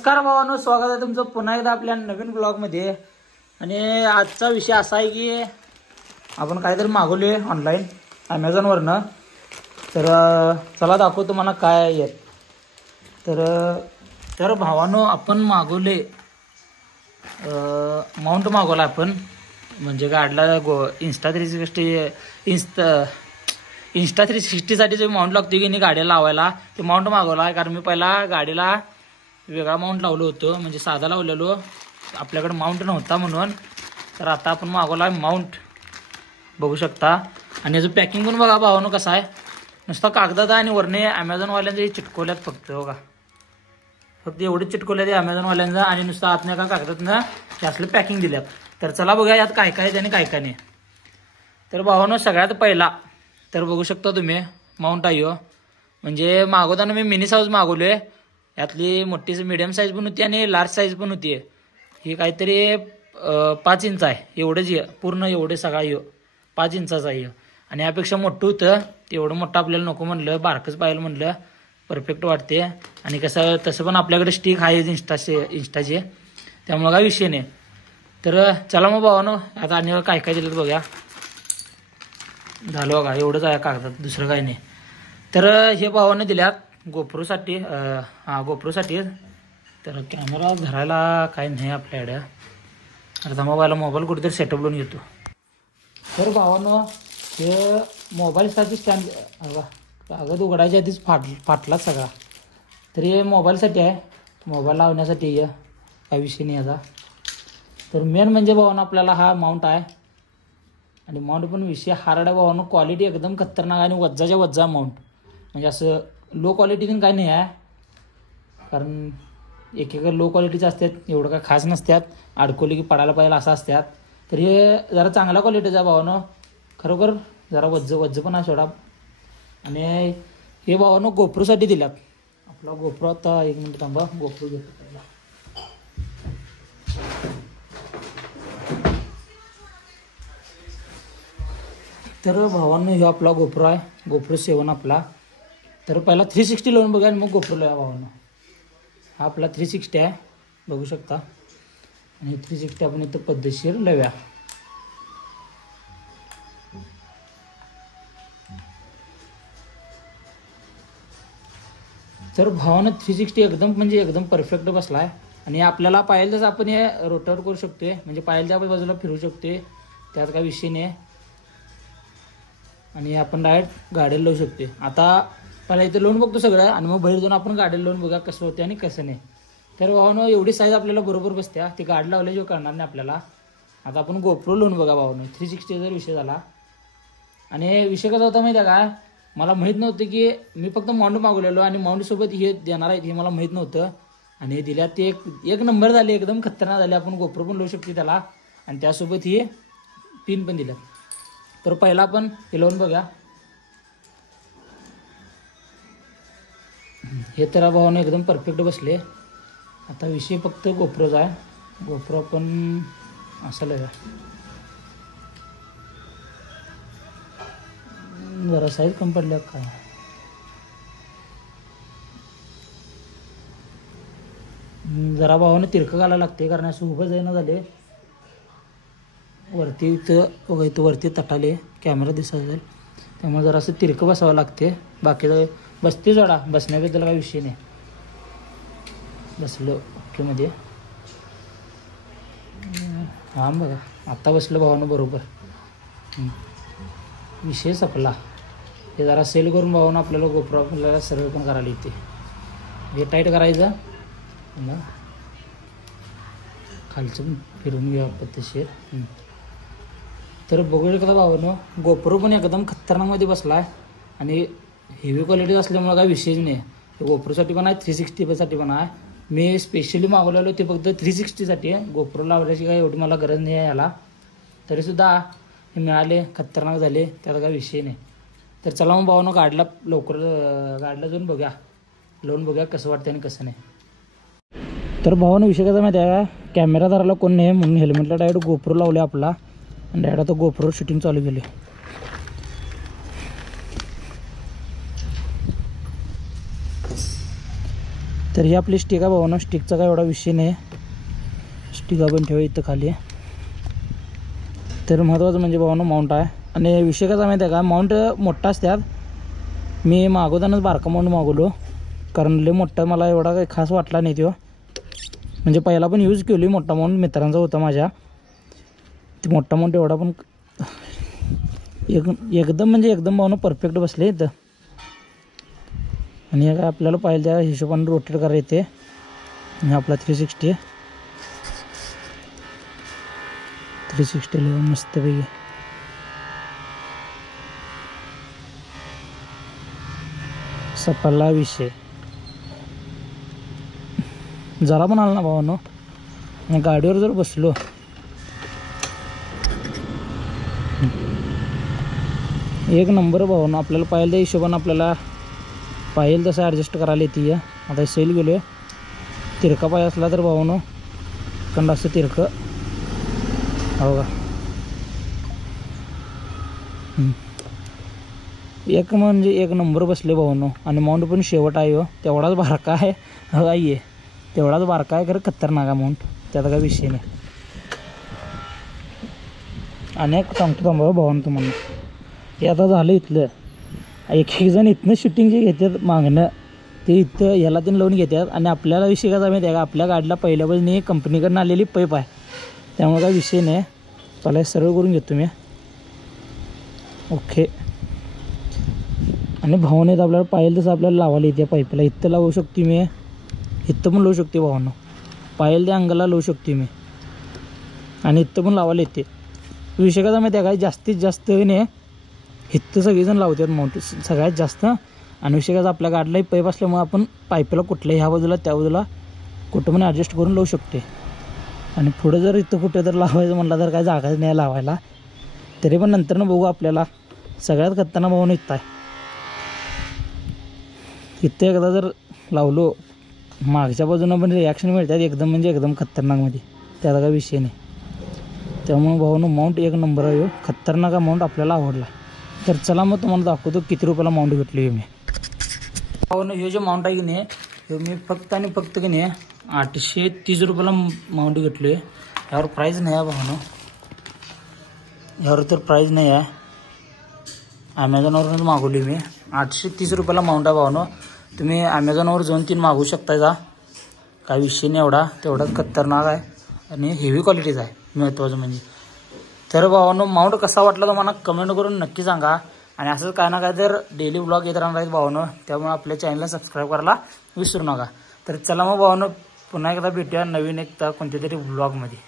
नमस्कार भावांनो, स्वागत आहे तुमचं पुन्हा एकदा आपल्या नवीन ब्लॉगमध्ये। आणि आजचा विषय असा आहे की आपण काहीतरी मागवले ऑनलाईन ॲमेझॉनवरनं। तर चला दाखवतो तुम्हाला काय आहे। तर भावांनो, आपण मागवले माउंट मागवला आपण, म्हणजे गाडीला इंस्टा 360 साठी जो माउंट लागतो की नाही गाडीला लावायला, ते माउंट मागवला आहे। कारण मी पहिला गाडीला वेगळा माउंट लावलं होतं, म्हणजे साधा लावलेलो, आपल्याकडे माउंट नव्हता म्हणून। तर आता आपण मागवला आहे माउंट, बघू शकता। आणि याचं पॅकिंग पण बघा भावांनो कसं आहे, नुसता कागदात आणि वरने ॲमेझॉनवाल्यांचे चिटकवल्यात फक्त बघा, फक्त एवढेच चिटकवल्यात ॲमेझॉनवाल्यांचा। आणि नुसतं आतनं एका कागदातनं हे असलं पॅकिंग दिल्यात। तर चला बघूया यात काय काय आहे आणि काय काय नाही। तर भावांनो, सगळ्यात पहिला तर बघू शकता तुम्ही माउंट आहे, म्हणजे मागवताना मी मिनी साईज मागवले। यातली मोठी मीडियम साईज पण होती आणि लार्ज साईज पण होती। ही काहीतरी 5 इंच आहे, एवढंच आहे पूर्ण, एवढे सगळा 5 इंचाचा आहे। आणि यापेक्षा मोठं होतं, एवढं मोठं आपल्याला नको म्हणलं, बारकंच पाहिलं म्हणलं, परफेक्ट वाटते। आणि कसं तसं पण आपल्याकडे स्टिक आहे इंस्टाचे, त्यामुळे काय विषय नाही। तर चला मग भावांनो, आता आणि काय काय दिलं बघा। झालं बघा, एवढंच आहे कागदात, दुसरं काही नाही। तर हे भावानं दिल्यात गोप्रोसाठी, गोप्रोसाठी। तर कॅमेरा धरायला काही नाही आपल्याकडे, आता मोबाईल कुठेतरी सेटअप लावून घेतो। तर भावांनो, हे मोबाईलसाठी स्टँड बघा, कागद उघडायच्या आधीच फाटला सगळा। तर हे मोबाईलसाठी आहे, मोबाईल लावण्यासाठी आहे, काही विषय नाही याचा। तर मेन म्हणजे भावांनो आपल्याला हा माउंट आहे, आणि माउंट पण विषय हार्ड आहे भावांनो, क्वालिटी एकदम खतरनाक आणि वज्जाच्या वज्जा माउंट, म्हणजे असं लो क्वालिटीने काही नाही आहे। कारण एक लो क्वालिटीचे असतात, एवढं काय खास नसतात, अडकवली की पडायला पाहिजे असं असतात। तर हे जरा चांगल्या क्वालिटीचा भावांनो, खरोखर जरा वज्ज पण आहे सोडा। आणि हे भावांनो गोप्रोसाठी दिल्यात। आपला गोप्रो आता 1 मिनिट थांबा, गोप्रो घेतो पहिला। तर भावांनो, हे आपला गोप्रो आहे, गोप्रो 7 आपला। तर पहिला 360 लावून बघा आणि मग गोप्रो लावा भावांनो। हा आपला 360 आहे, बघू शकता। आणि 360 आपण इथं पद्धतशीर लाव्या। तर भावांनो 360 एकदम म्हणजे एकदम परफेक्ट बसला आहे। आणि आपल्याला पाहिजे तसं आपण हे रोटेट करू शकतोय, म्हणजे पाहिजे त्या बाजूला फिरू शकतोय, त्यात काही विषय नाही। आणि आपण डायरेक्ट गाडीला लावू शकते। आता पहिला इथं लावून बघतो सगळं, आणि मग बाहेर जाऊन आपण गाडीला लावून बघा कसं होते आणि कसं नाही। तर भावांनो, एवढी साईज आपल्याला बरोबर बसते, ती गाडी लावल्याशिवाय करणार नाही आपल्याला। आता आपण गोप्रो लावून बघा भावांनो, 360 जर विषय झाला। आणि विषय कसा होता माहिती आहे का, मला माहीत नव्हतं की मी फक्त माउंट मागवलेलो, आणि माउंटसोबत हे देणार आहे हे मला माहीत नव्हतं। आणि हे दिल्यात ते एक नंबर झाले, एकदम खतरनाक झाले। आपण गोप्रो पण लावू शकते त्याला, आणि त्यासोबत ही पिन पण दिल्यात। तर पहिला आपण हे लावून बघा। हे तर भावांनो एकदम परफेक्ट बसले। आता विषय फक्त गोप्रोचा आहे, गोप्रो आपण असं लावूया, जरा साईज कमी पडल्या काय, जरा भावानं तिरकं घालायला लागते, कारण असं उभं जाईना झाले। वरती इथं वरती तटाले कॅमेरा दिसत जाईल, त्यामुळे जरा असं तिरकं बसावं लागते। बाकी बसते जोडा, बसण्याबद्दल काही विषय नाही, बसलो ओके मध्ये। हां बघा, आत्ता बसलं भावानं बरोबर, विषय संपला। हे जरा सेल करून भावानं आपल्याला गोप्रो आपल्याला सर्व पण करायला येते। हे टाईट करायचं, खालचं फिरून घ्या पद्धतशीर। तर बघू शकता भावांनो, गोप्रो पण एकदम खतरनाकमध्ये बसला आहे, आणि हेवी क्वालिटी असल्यामुळे काही विषयच नाही। गोप्रोसाठी पण आहे, 360साठी पण आहे। मी स्पेशली मागवलेलो ते फक्त 360साठी आहे, गोप्रो लावल्याची काही एवढी मला गरज नाही आहे याला। तरीसुद्धा हे मिळाले, खतरनाक झाले, त्याला काही विषय नाही। तर चला मग भावांनो, गाडीला जाऊन बघूया, लावून बघूया कसं वाटतं आणि कसं नाही। तर भावांनो, विषय कसा माहिती आहे का, कॅमेरा धरायला कोण नाही म्हणून हेल्मेटला डायरेक्ट गोप्रो लावले आपला, आणि डायरेक्ट आता गोप्रो शूटिंग चालू केली। तर ही आपली स्टिक आहे भावानं. स्टिकचा काय एवढा विषय नाही, स्टिक आपण ठेवा इथं खाली. तर महत्त्वाचं म्हणजे भावानं माउंट आहे. आणि विषय कसा माहिती आहे का, माउंट मोठा असतात. मी मागवतानाच बारका माउंट मागवलो, कारण लय मोठा मला एवढा काही खास वाटला नाही तो. म्हणजे पहिला पण यूज केली मोठा माउंट, मित्रांचा होता माझ्या. ते मोठा माउंट एवढा पण एकदम म्हणजे एकदम भावनं परफेक्ट बसले इथं. आणि हे काय आपल्याला पाहिजे त्या हिशोबाने रोटेट करायला येते. आणि आपला 360 मस्तपैकी सपला विषय. जरा पण आला ना भावानो. गाडीवर जर बसलो एक नंबर भावानो. आपल्याला पाहिजे त्या हिशोबाने आपल्याला पाहिजे तसं ॲडजस्ट करायला येते. आता सैल गेलो आहे. तिरका पाय असला तर भावानो कंड असं तिरकं हो का. एक म्हणजे एक नंबर बसले भावानो. आणि माउंट पण शेवट आहे हो, तेवढाच बारका आहे. हो आहे तेवढाच बारका आहे, खरं खतरनाक आहे माउंट, त्याचा काय विषय नाही. अनेक सांगतो थांबा भावानं तुम्हाला. हे आता झालं इथलं. एक जण इथनं शूटिंग जे घेतात मागणं, ते इथं ह्याला तीन लावून घेतात. आणि आपल्याला विषय कसा माहिती आहे का, आपल्या गाडीला पहिल्यापासून कंपनीकडून आलेली पाईप आहे, त्यामुळे काय विषय नाही. पहिला सरळ करून घेतो मी. ओके. आणि भावाने आपल्याला पाहिजे तसं आपल्याला लावायला येते पाईपला. इथं लावू शकते मी, इथं पण लावू शकते भावानं. पाहिजे त्या अंगाला लावू शकते मी, आणि इथं पण लावायला येते. विषय कसा माहिती आहे काय, जास्तीत जास्त नाही इथं सगळेजण लावतात माउंट सगळ्यात जास्त. आणि विषय कसा आपल्या गाडीलाही पाईप असल्यामुळे आपण पाईपला कुठल्या ह्या बाजूला त्या बाजूला कुठं पण ॲडजस्ट करून लावू शकते. आणि पुढं जर इथं कुठं तर लावायचं म्हटलं तर काय जागाच नाही लावायला. तरी पण नंतरनं बघू. आपल्याला सगळ्यात खतरनाक भावानं इथं आहे. इथं एकदा जर लावलो, मागच्या बाजूनं पण रिॲक्शन मिळतात एकदम म्हणजे एकदम खतरनाकमध्ये, त्याचा काय विषय नाही. त्यामुळे भावानं माउंट एक नंबर आहे. खतरनाक माउंट आपल्याला आवडला. तर चला मग तुम्हाला दाखवतो किती रुपयाला माउंट घेतली मी. भावानं हे जे माउंट आहे की नाही, हे मी फक्त आणि फक्त की नाही 830 रुपयाला माउंट घेतलो आहे. यावर प्राईज नाही आहे भावानं, यावर तर प्राईज नाही आहे. ॲमेझॉनवरूनच मागवली मी. 830 रुपयाला माउंट आहे भावानं. तुम्ही ॲमेझॉनवर 2-3 मागवू शकताय का, काय विषय नाही एवढा. तेवढा खतरनाक आहे आणि हेवी क्वालिटीचा आहे महत्त्वाचं म्हणजे. तर भावानो माउंट कसा वाटला तुम्हाला कमेंट करून नक्की सांगा. आणि असंच काय ना काय तर डेली व्लॉग येत राहणार आहेत भावानो, त्यामुळे आपल्या चॅनलला सबस्क्राईब करायला विसरू नका. तर चला मग भावानो पुन्हा एकदा भेटूया नवीन एकदा कोणत्या तरी व्लॉगमध्ये.